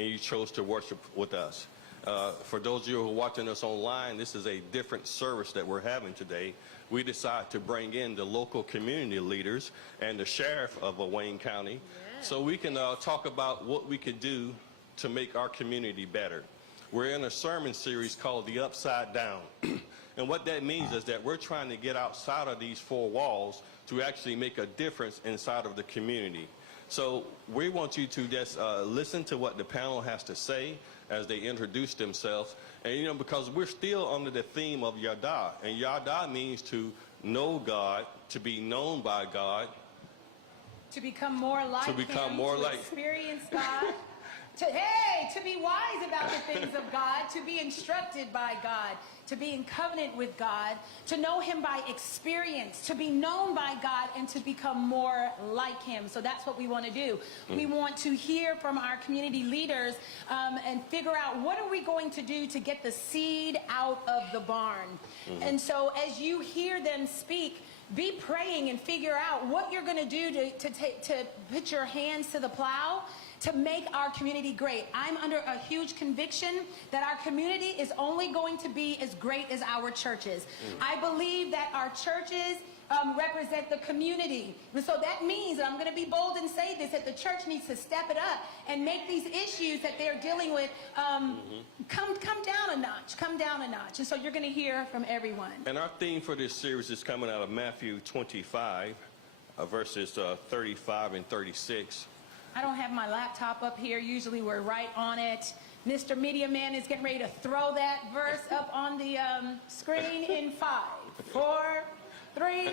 and you chose to worship with us. For those of you who are watching us online, this is a different service that we're having today. We decided to bring in the local community leaders and the sheriff of Wayne County, so we can talk about what we could do to make our community better. We're in a sermon series called The Upside Down. And what that means is that we're trying to get outside of these four walls to actually make a difference inside of the community. So we want you to just listen to what the panel has to say as they introduce themselves. And you know, because we're still under the theme of Yada. And Yada means to know God, to be known by God. To become more like Him, to experience God. To be wise about the things of God, to be instructed by God, to be in covenant with God, to know Him by experience, to be known by God, and to become more like Him. So that's what we want to do. We want to hear from our community leaders and figure out what are we going to do to get the seed out of the barn. And so as you hear them speak, be praying and figure out what you're going to do to put your hands to the plow to make our community great. I'm under a huge conviction that our community is only going to be as great as our churches. I believe that our churches represent the community. And so that means, and I'm going to be bold and say this, that the church needs to step it up and make these issues that they're dealing with come down a notch, come down a notch. And so you're going to hear from everyone. And our theme for this series is coming out of Matthew 25, verses 35 and 36. I don't have my laptop up here. Usually we're right on it. Mr. Media Man is getting ready to throw that verse up on the screen in 5, 4, 3.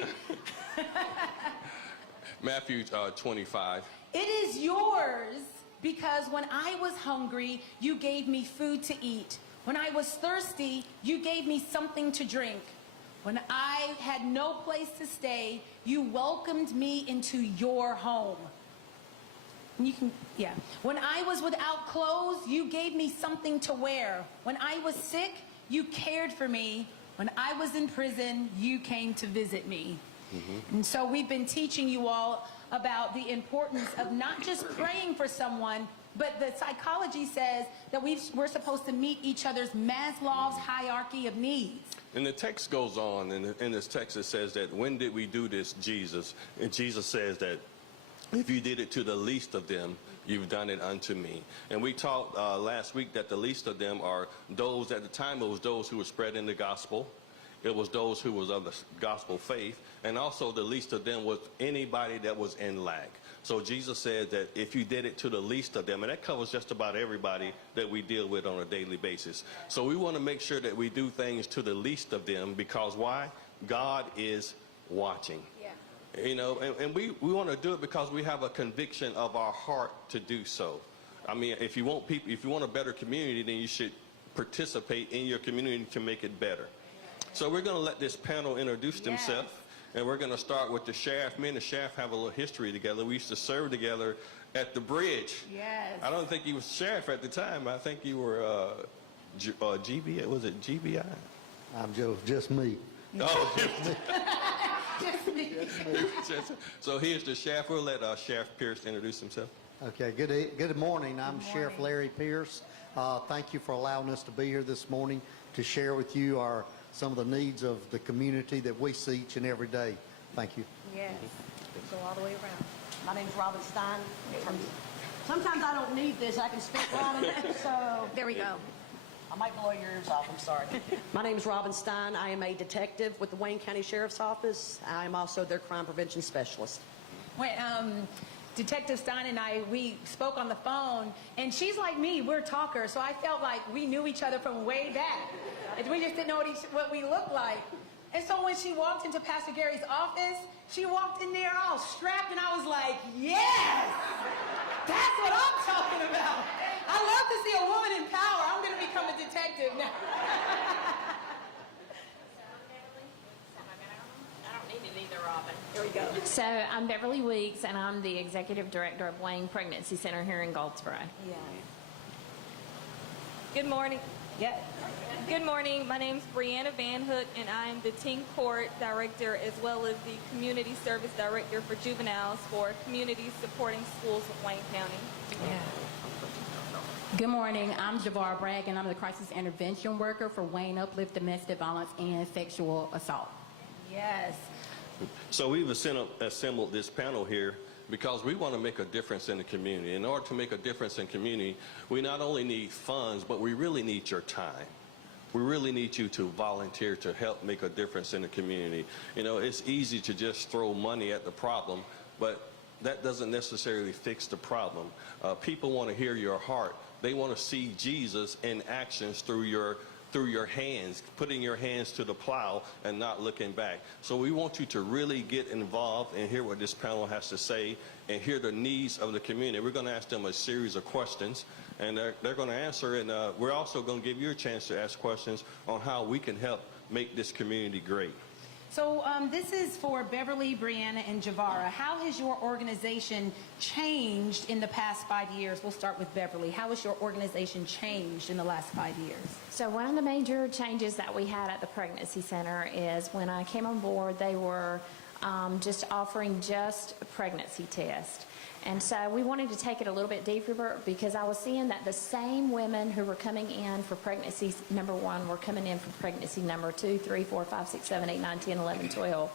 Matthew 25. It is yours because when I was hungry, you gave me food to eat. When I was thirsty, you gave me something to drink. When I had no place to stay, you welcomed me into your home. When I was without clothes, you gave me something to wear. When I was sick, you cared for me. When I was in prison, you came to visit me. And so we've been teaching you all about the importance of not just praying for someone, but the psychology says that we're supposed to meet each other's Maslow's hierarchy of needs. And the text goes on, and in this text it says that when did we do this, Jesus? And Jesus says that if you did it to the least of them, you've done it unto me. And we talked last week that the least of them are those, at the time it was those who were spreading the gospel. It was those who was of the gospel faith. And also the least of them was anybody that was in lack. So Jesus said that if you did it to the least of them, and that covers just about everybody that we deal with on a daily basis. So we want to make sure that we do things to the least of them, because why? God is watching. You know, and we want to do it because we have a conviction of our heart to do so. I mean, if you want people, if you want a better community, then you should participate in your community to make it better. So we're going to let this panel introduce themselves, and we're going to start with the sheriff. Me and the sheriff have a little history together. We used to serve together at the bridge. Yes. I don't think you was sheriff at the time. I think you were GBI. Was it GBI? I'm just me. So here's the sheriff. We'll let Sheriff Pierce introduce himself. Okay, good morning. I'm Sheriff Larry Pierce. Thank you for allowing us to be here this morning to share with you some of the needs of the community that we see each and every day. Thank you. Yes. Go all the way around. My name's Robin Stein. Sometimes I don't need this. I can speak long enough, so... There we go. I might blow your ears off. I'm sorry. My name's Robin Stein. I am a detective with the Wayne County Sheriff's Office. I am also their crime prevention specialist. Detective Stein and I, we spoke on the phone, and she's like me, we're talkers, so I felt like we knew each other from way back. And we just didn't know what we looked like. And so when she walked into Pastor Gary's office, she walked in there all strapped, and I was like, yes! That's what I'm talking about! I love to see a woman in power. I'm going to become a detective now. I don't need it either, Robin. Here we go. So I'm Beverly Weeks, and I'm the Executive Director of Wayne Pregnancy Center here in Goldsboro. Yeah. Good morning. Yeah. Good morning. My name's Brianna Van Hook, and I am the Teen Court Director as well as the Community Service Director for Juveniles for Community Supporting Schools of Wayne County. Yeah. Good morning. I'm Javar Bragg, and I'm the crisis intervention worker for Wayne Uplift Domestic Violence and Sexual Assault. Yes. So we've assembled this panel here because we want to make a difference in the community. In order to make a difference in community, we not only need funds, but we really need your time. We really need you to volunteer to help make a difference in the community. You know, it's easy to just throw money at the problem, but that doesn't necessarily fix the problem. People want to hear your heart. They want to see Jesus in actions through your hands, putting your hands to the plow and not looking back. So we want you to really get involved and hear what this panel has to say and hear the needs of the community. We're going to ask them a series of questions, and they're going to answer, and we're also going to give you a chance to ask questions on how we can help make this community great. So this is for Beverly, Brianna, and Javara. How has your organization changed in the past 5 years? We'll start with Beverly. How has your organization changed in the last 5 years? So one of the major changes that we had at the pregnancy center is when I came on board, they were just offering just a pregnancy test. And so we wanted to take it a little bit deeper because I was seeing that the same women who were coming in for pregnancy number 1 were coming in for pregnancy number 2, 3, 4, 5, 6, 7, 8, 9, 10, 11, 12.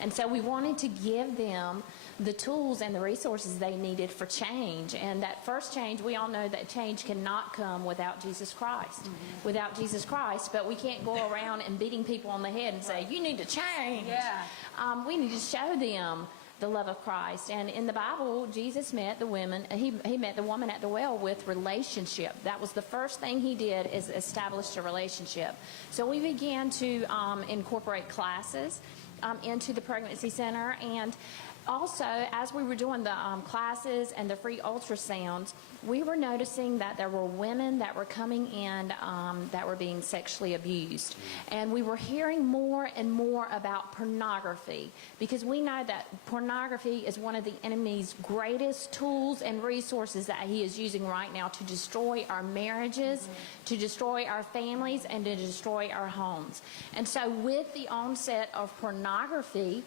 And so we wanted to give them the tools and the resources they needed for change. And that first change, we all know that change cannot come without Jesus Christ. Mm-hmm. Without Jesus Christ, but we can't go around and beating people on the head and say, you need to change. Yeah. We need to show them the love of Christ. And in the Bible, Jesus met the women, he met the woman at the well with relationship. That was the first thing he did, is establish a relationship. So we began to incorporate classes into the pregnancy center. And also, as we were doing the classes and the free ultrasounds, we were noticing that there were women that were coming in that were being sexually abused. And we were hearing more and more about pornography, because we know that pornography is one of the enemy's greatest tools and resources that he is using right now to destroy our marriages, to destroy our families, and to destroy our homes. And so with the onset of pornography,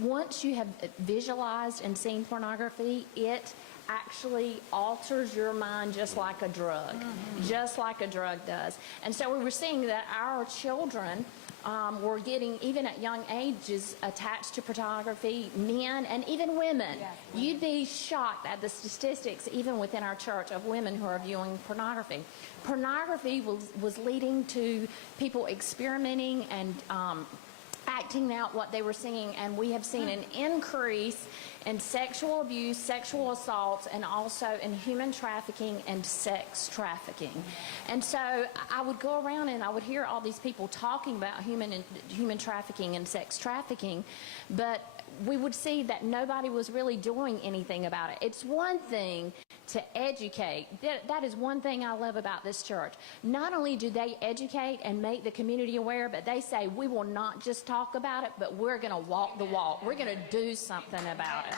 once you have visualized and seen pornography, it actually alters your mind just like a drug, just like a drug does. And so we were seeing that our children were getting, even at young ages, attached to pornography, men and even women. Yes. You'd be shocked at the statistics, even within our church, of women who are viewing pornography. Pornography was leading to people experimenting and acting out what they were seeing, and we have seen an increase in sexual abuse, sexual assaults, and also in human trafficking and sex trafficking. And so I would go around and I would hear all these people talking about human trafficking and sex trafficking, but we would see that nobody was really doing anything about it. It's one thing to educate. That is one thing I love about this church. Not only do they educate and make the community aware, but they say, we will not just talk about it, but we're going to walk the walk. We're going to do something about it.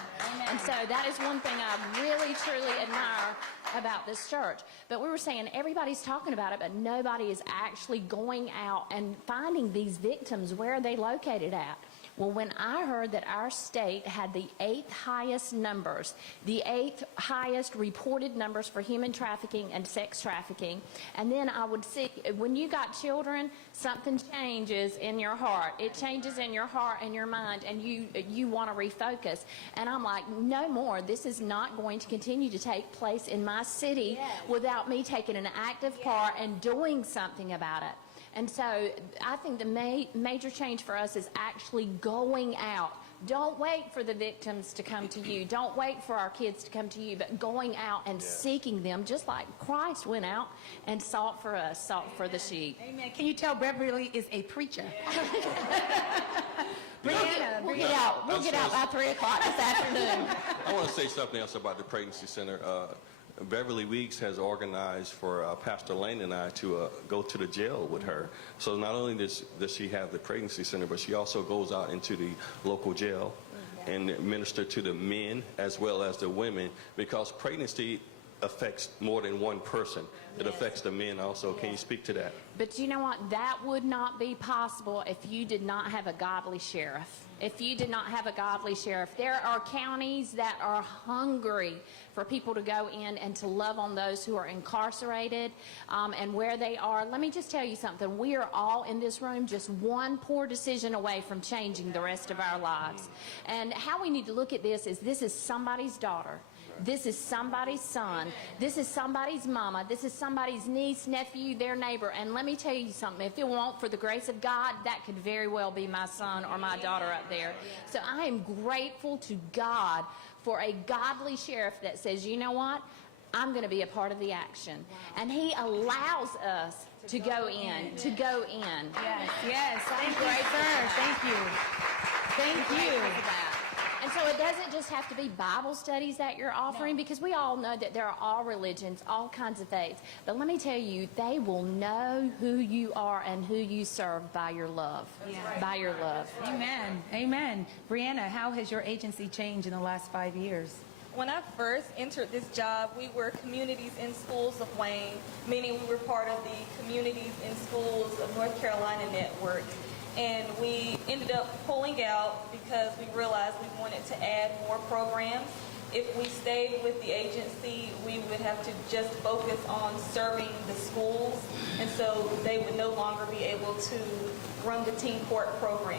And so that is one thing I really, truly admire about this church. But we were saying everybody's talking about it, but nobody is actually going out and finding these victims. Where are they located at? Well, when I heard that our state had the 8th highest numbers, the 8th highest reported numbers for human trafficking and sex trafficking, and then I would see, when you got children, something changes in your heart. It changes in your heart and your mind, and you want to refocus. And I'm like, no more. This is not going to continue to take place in my city without me taking an active part and doing something about it. And so I think the major change for us is actually going out. Don't wait for the victims to come to you. Don't wait for our kids to come to you, but going out and seeking them, just like Christ went out and sought for us, sought for the sheep. Amen. Can you tell Beverly is a preacher? Brianna, we'll get out by 3 o'clock this afternoon. I want to say something else about the pregnancy center. Beverly Weeks has organized for Pastor Lane and I to go to the jail with her. So not only does she have the pregnancy center, but she also goes out into the local jail and minister to the men as well as the women, because pregnancy affects more than one person. It affects the men also. Can you speak to that? But you know what? That would not be possible if you did not have a godly sheriff. If you did not have a godly sheriff. There are counties that are hungry for people to go in and to love on those who are incarcerated and where they are. Let me just tell you something. We are all in this room just one poor decision away from changing the rest of our lives. And how we need to look at this is somebody's daughter. This is somebody's son. This is somebody's mama. This is somebody's niece, nephew, their neighbor. And let me tell you something. If it weren't for the grace of God, that could very well be my son or my daughter up there. So I am grateful to God for a godly sheriff that says, you know what? I'm going to be a part of the action. And he allows us to go in. Yes, yes. Thank you, sir. Thank you. Thank you. And so it doesn't just have to be Bible studies that you're offering, because we all know that there are all religions, all kinds of faiths. But let me tell you, they will know who you are and who you serve by your love. Yeah. By your love. Amen. Amen. Brianna, how has your agency changed in the last 5 years? When I first entered this job, we were Communities in Schools of Wayne, meaning we were part of the Communities in Schools of North Carolina network. And we ended up pulling out because we realized we wanted to add more programs. If we stayed with the agency, we would have to just focus on serving the schools, and so they would no longer be able to run the teen court program.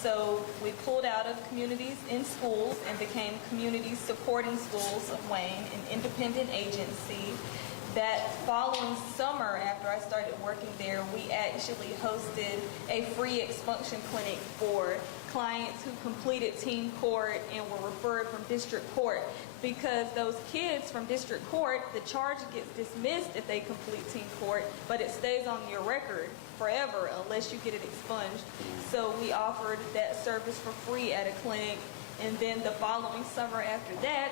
So we pulled out of Communities in Schools and became Communities Supporting Schools of Wayne, an independent agency. That following summer, after I started working there, we actually hosted a free expunction clinic for clients who completed teen court and were referred from district court, because those kids from district court, the charge gets dismissed if they complete teen court, but it stays on your record forever unless you get it expunged. So we offered that service for free at a clinic, and then the following summer after that,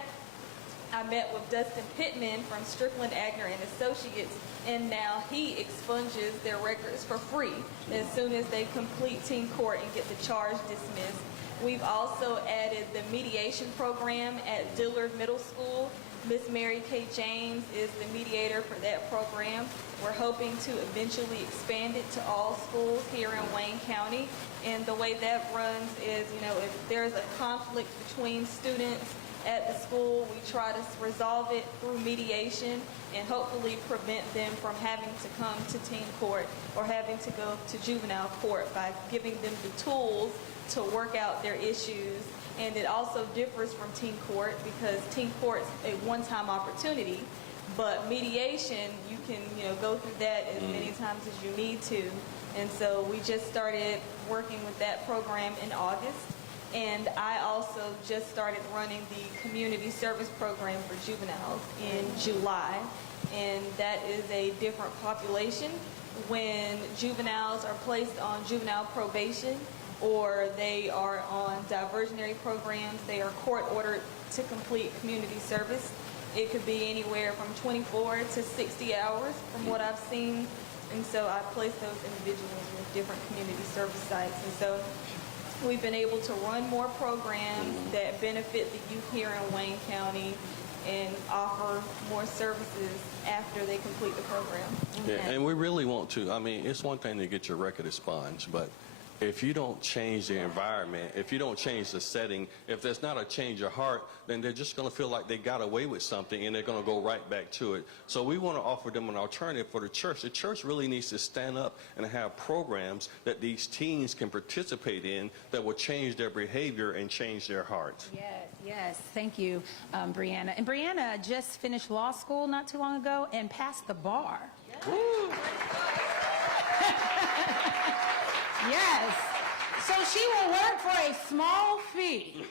I met with Dustin Pittman from Strickland, Agner and Associates, and now he expunges their records for free as soon as they complete teen court and get the charge dismissed. We've also added the mediation program at Dillard Middle School. Miss Mary Kay James is the mediator for that program. We're hoping to eventually expand it to all schools here in Wayne County. And the way that runs is, if there's a conflict between students at the school, we try to resolve it through mediation and hopefully prevent them from having to come to teen court or having to go to juvenile court by giving them the tools to work out their issues. And it also differs from teen court because teen court's a one-time opportunity, but mediation, you can go through that as many times as you need to. And so we just started working with that program in August. And I also just started running the community service program for juveniles in July. And that is a different population. When juveniles are placed on juvenile probation or they are on diversionary programs, they are court ordered to complete community service. It could be anywhere from 24 to 60 hours from what I've seen. And so I place those individuals with different community service sites. And so we've been able to run more programs that benefit the youth here in Wayne County and offer more services after they complete the program. Yeah, and we really want to. I mean, it's one thing to get your record expunged, but if you don't change the environment, if you don't change the setting, if there's not a change of heart, then they're just going to feel like they got away with something and they're going to go right back to it. So we want to offer them an alternative for the church. The church really needs to stand up and have programs that these teens can participate in that will change their behavior and change their hearts. Yes, yes. Thank you, Brianna. And Brianna just finished law school not too long ago and passed the bar. Woo. Yes. So she will work for a small fee.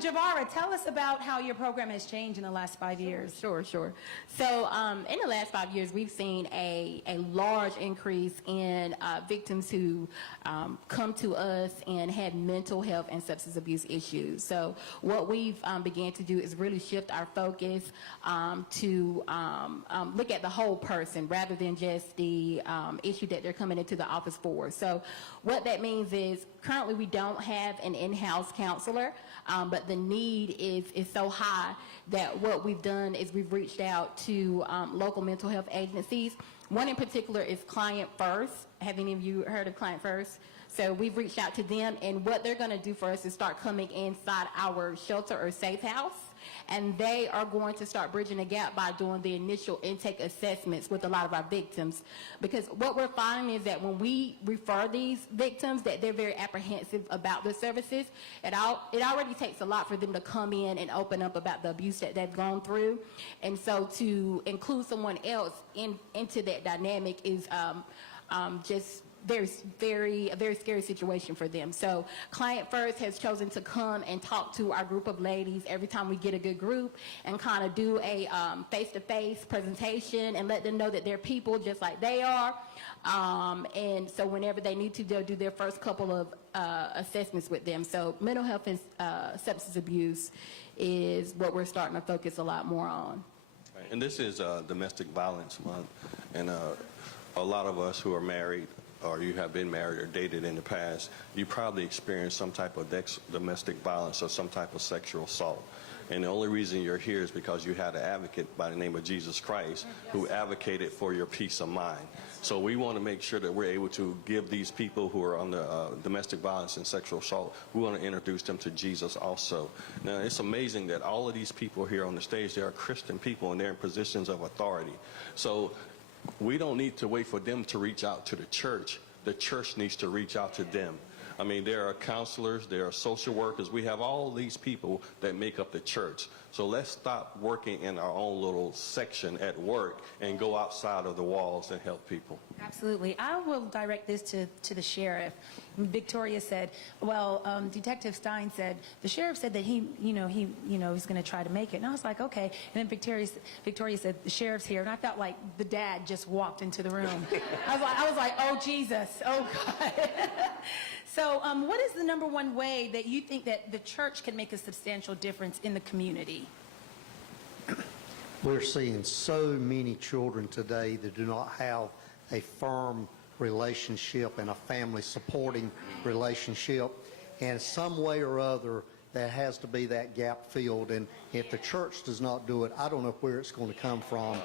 Javara, tell us about how your program has changed in the last 5 years. Sure. So in the last 5 years, we've seen a large increase in victims who come to us and have mental health and substance abuse issues. So what we've began to do is really shift our focus to look at the whole person rather than just the issue that they're coming into the office for. So what that means is currently we don't have an in-house counselor. but the need is so high that what we've done is we've reached out to local mental health agencies. One in particular is Client First. Have any of you heard of Client First? So we've reached out to them, and what they're going to do for us is start coming inside our shelter or safe house, and they are going to start bridging the gap by doing the initial intake assessments with a lot of our victims. Because what we're finding is that when we refer these victims, that they're very apprehensive about the services. It already takes a lot for them to come in and open up about the abuse that they've gone through, and so to include someone else into that dynamic is just a very scary situation for them. So Client First has chosen to come and talk to our group of ladies every time we get a good group and kind of do a face-to-face presentation and let them know that they're people just like they are. And so whenever they need to, they'll do their first couple of assessments with them. So mental health and substance abuse is what we're starting to focus a lot more on. Right. And this is Domestic Violence Month, and a lot of us who are married, or you have been married or dated in the past, you probably experienced some type of domestic violence or some type of sexual assault. And the only reason you're here is because you had an advocate by the name of Jesus Christ who advocated for your peace of mind. So we want to make sure that we're able to give these people who are under domestic violence and sexual assault, we want to introduce them to Jesus also. Now, it's amazing that all of these people here on the stage, they are Christian people and they're in positions of authority. So we don't need to wait for them to reach out to the church. The church needs to reach out to them. I mean, there are counselors, there are social workers. We have all these people that make up the church. So let's stop working in our own little section at work and go outside of the walls and help people. Absolutely. I will direct this to the sheriff. Victoria said, well, Detective Stein said, the sheriff said that he's going to try to make it. And I was like, okay. And then Victoria said, the sheriff's here. And I felt like the dad just walked into the room. I was like, oh, Jesus. Oh, God. So what is the number one way that you think that the church can make a substantial difference in the community? We're seeing so many children today that do not have a firm relationship and a family supporting relationship. And some way or other, there has to be that gap filled. And if the church does not do it, I don't know where it's going to come from.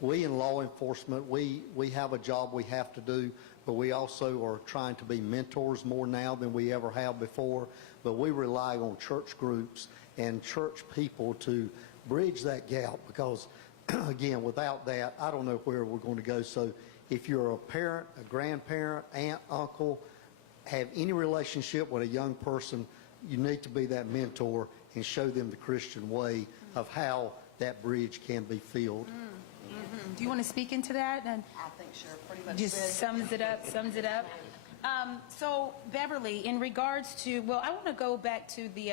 We in law enforcement, we have a job we have to do, but we also are trying to be mentors more now than we ever have before. But we rely on church groups and church people to bridge that gap because, again, without that, I don't know where we're going to go. So if you're a parent, a grandparent, aunt, uncle, have any relationship with a young person, you need to be that mentor and show them the Christian way of how that bridge can be filled. Mm-hmm. Do you want to speak into that? And I think Sheriff pretty much just sums it up. So Beverly, in regards to, well, I want to go back to the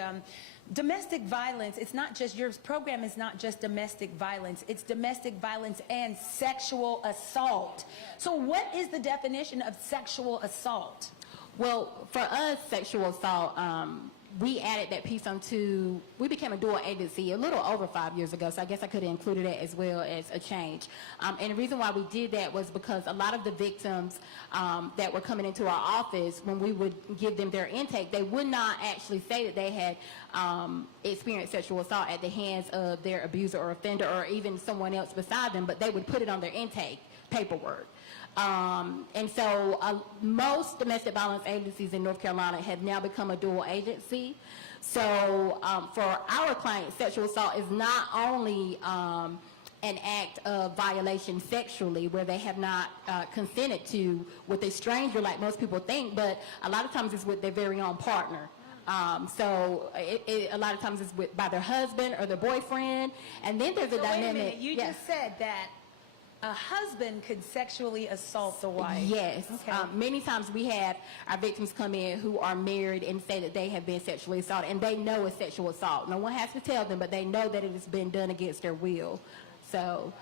domestic violence. It's not just, your program is not just domestic violence. It's domestic violence and sexual assault. So what is the definition of sexual assault? Well, for us, sexual assault, we added that piece onto, we became a dual agency a little over 5 years ago, so I guess I could have included that as well as a change. And the reason why we did that was because a lot of the victims that were coming into our office, when we would give them their intake, they would not actually say that they had experienced sexual assault at the hands of their abuser or offender or even someone else beside them, but they would put it on their intake paperwork. And so most domestic violence agencies in North Carolina have now become a dual agency. So for our clients, sexual assault is not only an act of violation sexually where they have not consented to with a stranger like most people think, but a lot of times it's with their very own partner. So a lot of times it's by their husband or their boyfriend. And then there's a dynamic. Wait a minute, you just said that a husband could sexually assault the wife. Yes. Okay. Many times we have our victims come in who are married and say that they have been sexually assaulted, and they know it's sexual assault. No one has to tell them, but they know that it has been done against their will. So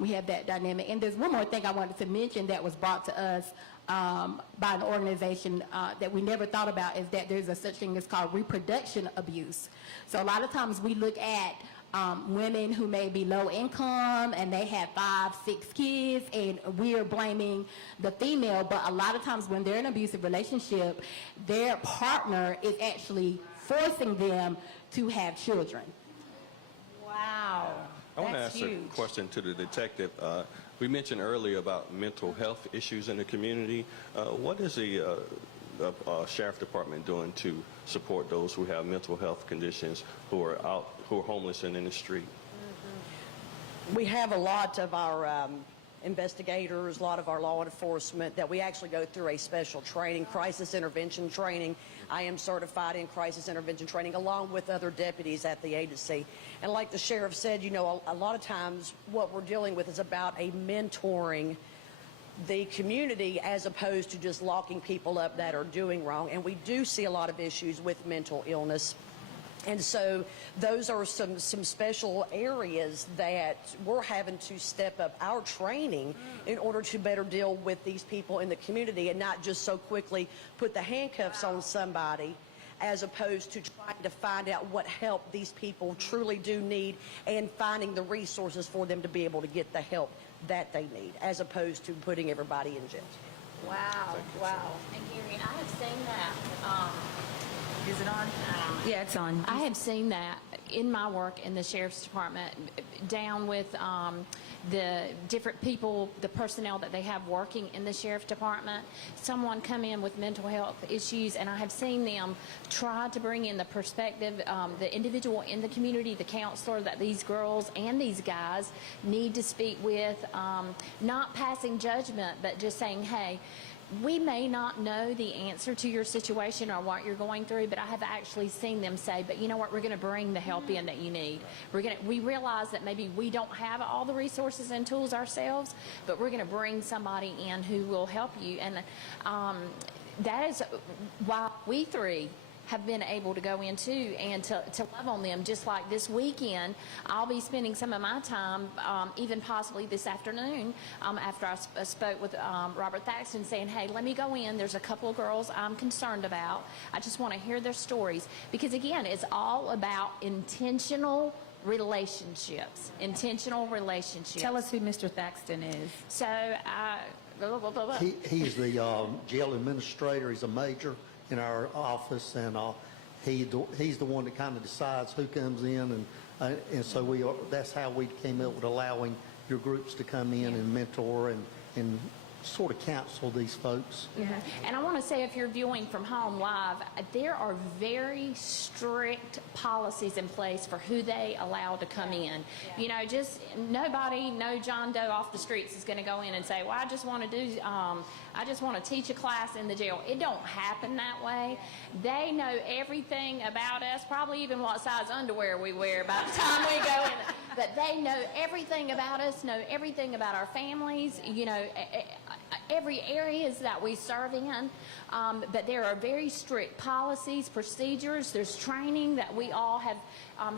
we have that dynamic. And there's one more thing I wanted to mention that was brought to us by an organization that we never thought about, is that there's a such thing as called reproduction abuse. So a lot of times we look at women who may be low income and they have 5, 6 kids, and we're blaming the female, but a lot of times when they're in an abusive relationship, their partner is actually forcing them to have children. Wow. I want to That's ask huge. a question to the detective. We mentioned earlier about mental health issues in the community. What is the sheriff department doing to support those who have mental health conditions, who are homeless and in the street? We have a lot of our investigators, a lot of our law enforcement that we actually go through a special training, crisis intervention training. I am certified in crisis intervention training along with other deputies at the agency. And like the sheriff said, you know, a lot of times what we're dealing with is about a mentoring the community as opposed to just locking people up that are doing wrong. And we do see a lot of issues with mental illness. And so those are some special areas that we're having to step up our training in order to better deal with these people in the community and not just so quickly put the handcuffs on somebody, as opposed to trying to find out what help these people truly do need and finding the resources for them to be able to get the help that they need, as opposed to putting everybody in jail. Wow. Wow. And Gary, I have seen that. Is it on? Yeah, it's on. I have seen that in my work in the sheriff's department, down with the different people, the personnel that they have working in the sheriff's department. Someone come in with mental health issues, and I have seen them try to bring in the perspective, the individual in the community, the counselor that these girls and these guys need to speak with, not passing judgment, but just saying, hey, we may not know the answer to your situation or what you're going through, but I have actually seen them say, but you know what, we're going to bring the help in that you need. We realize that maybe we don't have all the resources and tools ourselves, but we're going to bring somebody in who will help you. And that is why we three have been able to go into and to love on them. Just like this weekend, I'll be spending some of my time, even possibly this afternoon, after I spoke with Robert Thaxton, saying, hey, let me go in. There's a couple of girls I'm concerned about. I just want to hear their stories. Because again, it's all about intentional relationships. Intentional relationships. Tell us who Mr. Thaxton is. So, He's the jail administrator. He's a major in our office, and he's the one that kind of decides who comes in, and so that's how we came up with allowing your groups to come in and mentor and sort of counsel these folks. And I want to say, if you're viewing from home live, there are very strict policies in place for who they allow to come in. You know, just nobody, no John Doe off the streets is going to go in and say, well, I just want to do, I just want to teach a class in the jail. It don't happen that way. They know everything about us, probably even what size underwear we wear by the time we go in. But they know everything about us, know everything about our families, you know, every areas that we serve in. But there are very strict policies, procedures. There's training that we all have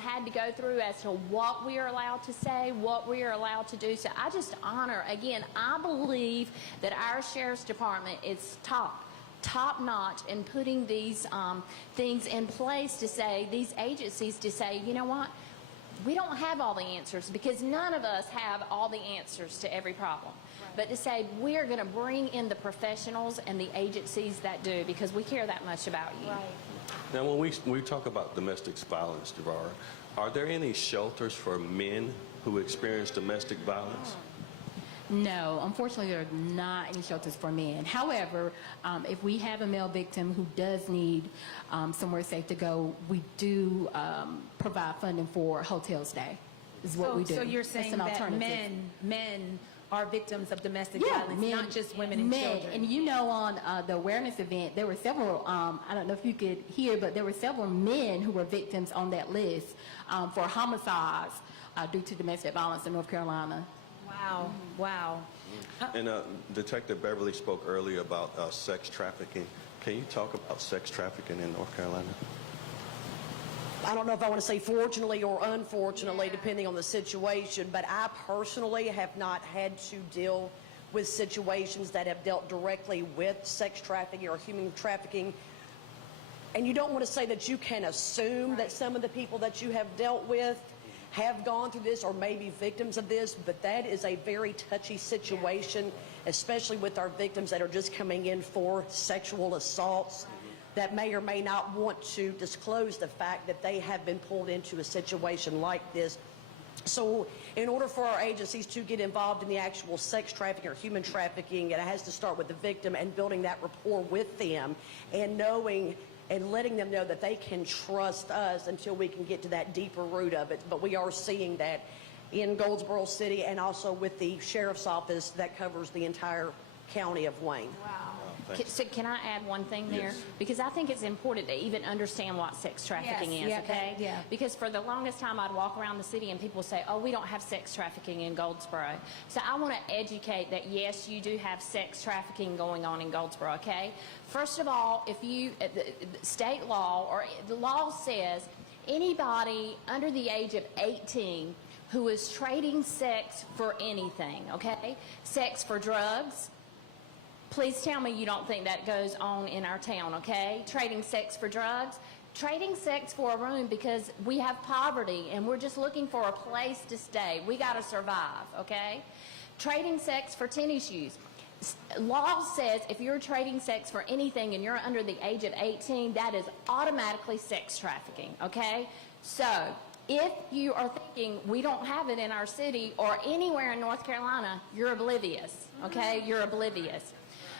had to go through as to what we are allowed to say, what we are allowed to do. So I just honor, again, I believe that our sheriff's department is top-notch in putting these things in place to say, these agencies to say, you know what, we don't have all the answers, because none of us have all the answers to every problem. But to say, we're going to bring in the professionals and the agencies that do, because we care that much about you. Right. Now, when we talk about domestic violence, Devara, are there any shelters for men who experience domestic violence? No, unfortunately, there are not any shelters for men. However, if we have a male victim who does need somewhere safe to go, we do provide funding for hotel stay, is what we do. So you're That's saying an that alternative. men are victims of domestic violence, not just women and children. And you know, on the awareness event, there were several, I don't know if you could hear, but there were several men who were victims on that list for homicides due to domestic violence in North Carolina. Wow, wow. And Detective Beverly spoke earlier about sex trafficking. Can you talk about sex trafficking in North Carolina? I don't know if I want to say fortunately or unfortunately, depending on the situation, but I personally have not had to deal with situations that have dealt directly with sex trafficking or human trafficking. And you don't want to say that you can assume that some of the people that you have dealt with have gone through this or may be victims of this, but that is a very touchy situation, especially with our victims that are just coming in for sexual assaults. that may or may not want to disclose the fact that they have been pulled into a situation like this. So in order for our agencies to get involved in the actual sex trafficking or human trafficking, it has to start with the victim and building that rapport with them and knowing and letting them know that they can trust us until we can get to that deeper root of it. But we are seeing that in Goldsboro City and also with the sheriff's office that covers the entire county of Wayne. Wow. So can I add one thing there? Yes. Because I think it's important to even understand what sex trafficking Yes, is, yeah, okay? yeah. Because for the longest time, I'd walk around the city and people say, oh, we don't have sex trafficking in Goldsboro. So I want to educate that, yes, you do have sex trafficking going on in Goldsboro, okay? First of all, if you, the state law or the law says anybody under the age of 18 who is trading sex for anything, okay? Sex for drugs. Please tell me you don't think that goes on in our town, okay? Trading sex for drugs, trading sex for a room because we have poverty and we're just looking for a place to stay. We got to survive, okay? Trading sex for tennis shoes. Law says if you're trading sex for anything and you're under the age of 18, that is automatically sex trafficking, okay? So if you are thinking we don't have it in our city or anywhere in North Carolina, you're oblivious, okay? You're oblivious.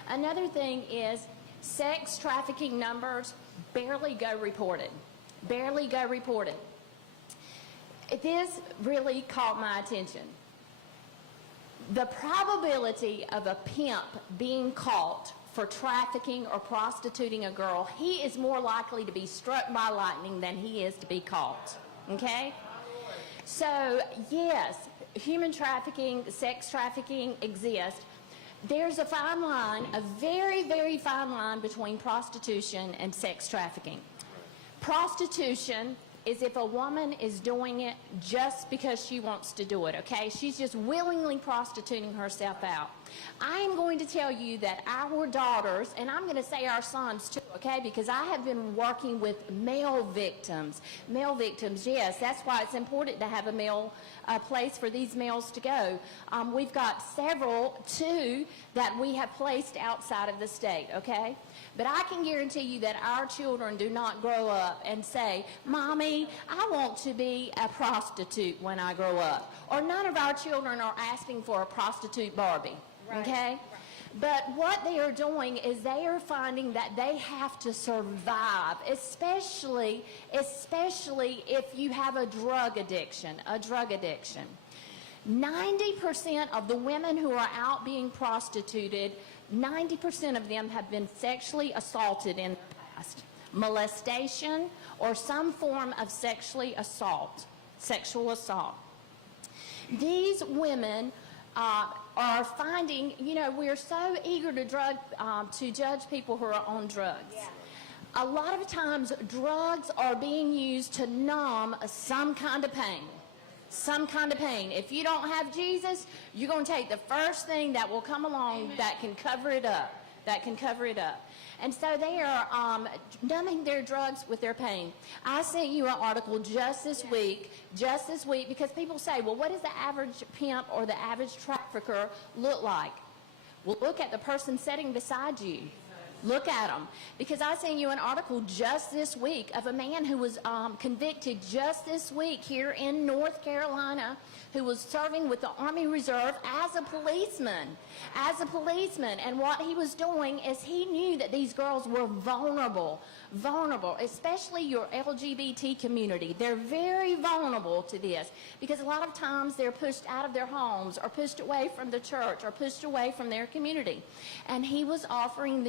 Another thing is sex trafficking numbers barely go reported. Barely go reported. This really caught my attention. The probability of a pimp being caught for trafficking or prostituting a girl, he is more likely to be struck by lightning than he is to be caught. Okay? So, yes, human trafficking, sex trafficking exists. There's a fine line, a very, very fine line between prostitution and sex trafficking. Prostitution is if a woman is doing it just because she wants to do it, okay? She's just willingly prostituting herself out. I am going to tell you that our daughters, and I'm going to say our sons too, okay? Because I have been working with male victims. Male victims, yes, that's why it's important to have a male place for these males to go. We've got several, two, that we have placed outside of the state, okay? But I can guarantee you that our children do not grow up and say, Mommy, I want to be a prostitute when I grow up. Or none of our children are asking for a prostitute Barbie, okay? But what they are doing is they are finding that they have to survive, especially if you have a drug addiction, 90% of the women who are out being prostituted, 90% of them have been sexually assaulted in the past. Molestation or some form of sexual assault. These women are finding, you know, we're so eager to judge people who are on drugs. Yeah. A lot of times drugs are being used to numb some kind of pain. Some kind of pain. If you don't have Jesus, you're going to take the first thing that will come along that can cover it up. And so they are numbing their drugs with their pain. I sent you an article just this week, because people say, well, what does the average pimp or the average trafficker look like? Well, look at the person sitting beside you. Look at them. Because I sent you an article just this week of a man who was convicted just this week here in North Carolina who was serving with the Army Reserve as a policeman. And what he was doing is he knew that these girls were vulnerable, especially your LGBT community. They're very vulnerable to this because a lot of times they're pushed out of their homes or pushed away from the church or pushed away from their community. And he was offering